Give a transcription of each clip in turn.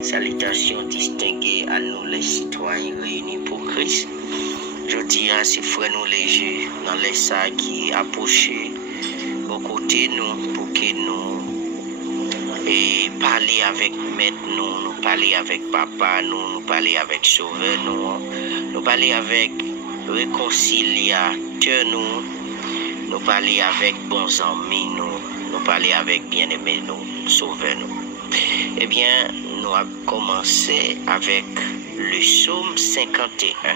Salutations distinguées à nous les citoyens réunis pour Christ. Je dis à ces frères nous légers dans les sacs qui approchaient aux côtés nous pour que nous et parler avec maître nous parler avec papa nous parler avec sauveur nous parler avec réconciliateur nous parler avec bons amis nous parler avec bien-aimés nous sauveur nous. Eh bien, nous avons commencé avec le psaume 51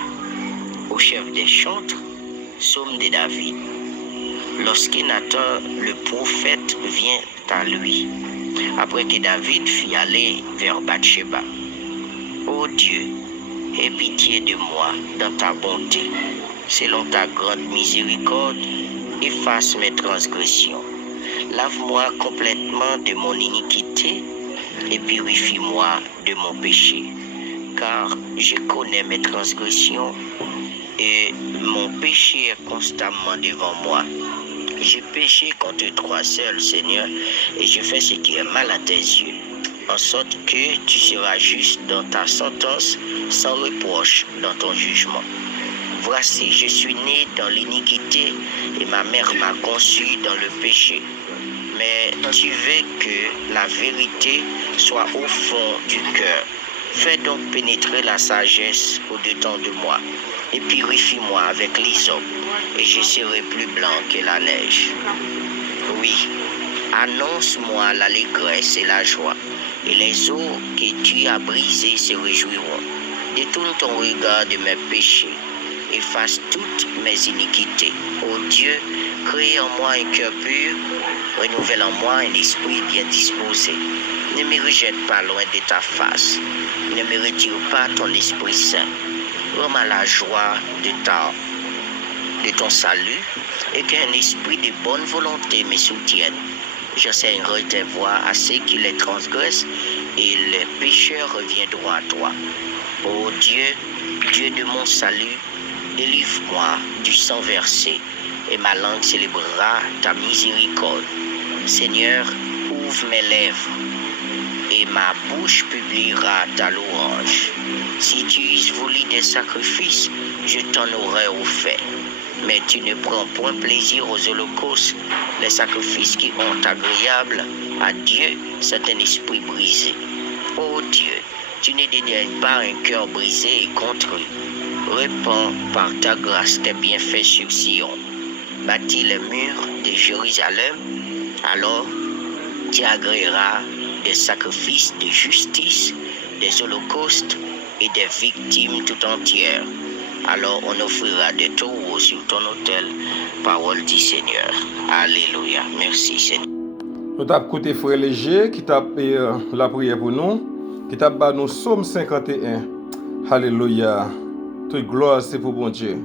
au chef des chantres, psaume de David. Lorsque Nathan le prophète vient à lui, après que David fut allé vers Bathsheba. Ô Dieu, aie pitié de moi dans ta bonté, selon ta grande miséricorde, efface mes transgressions. Lave-moi complètement de mon iniquité et purifie-moi de mon péché, car je connais mes transgressions et mon péché est constamment devant moi. J'ai péché contre toi seul, Seigneur, et je fais ce qui est mal à tes yeux, en sorte que tu seras juste dans ta sentence, sans reproche dans ton jugement. Voici, je suis né dans l'iniquité et ma mère m'a conçu dans le péché. Mais tu veux que la vérité soit au fond du cœur. Fais donc pénétrer la sagesse au-dedans de moi et purifie-moi avec l'hysope et je serai plus blanc que la neige. Oui, annonce-moi l'allégresse et la joie et les eaux que tu as brisées se réjouiront. Détourne ton regard de mes péchés, efface toutes mes iniquités. Ô Dieu, crée en moi un cœur pur, renouvelle en moi un esprit bien disposé. Ne me rejette pas loin de ta face. Ne me retire pas ton Esprit Saint. Rends-moi la joie de ton salut et qu'un esprit de bonne volonté me soutienne. J'enseignerai tes voies à ceux qui les transgressent et les pécheurs reviennent droit à toi. Ô Dieu, Dieu de mon salut, délivre-moi du sang versé et ma langue célébrera ta miséricorde. Seigneur, ouvre mes lèvres et ma bouche publiera ta louange. Si tu eusses voulu des sacrifices, je t'en aurais offert. Mais tu ne prends point plaisir aux holocaustes, les sacrifices qui ont agréable à Dieu, c'est un esprit brisé. Ô Dieu, tu ne dédaignes pas un cœur brisé et contrit. Répands par ta grâce tes bienfaits sur Sion. Bâtis les murs de Jérusalem, alors tu agréeras des sacrifices de justice, des holocaustes et des victimes tout entières. Alors on offrira des taureaux sur ton autel, parole du Seigneur. Alléluia. Merci Seigneur. Nous avons écouté Frère Léger qui t'a fait la prière pour nous, qui t'a fait nous psaume 51. Alléluia. Toute gloire c'est pour bon Dieu.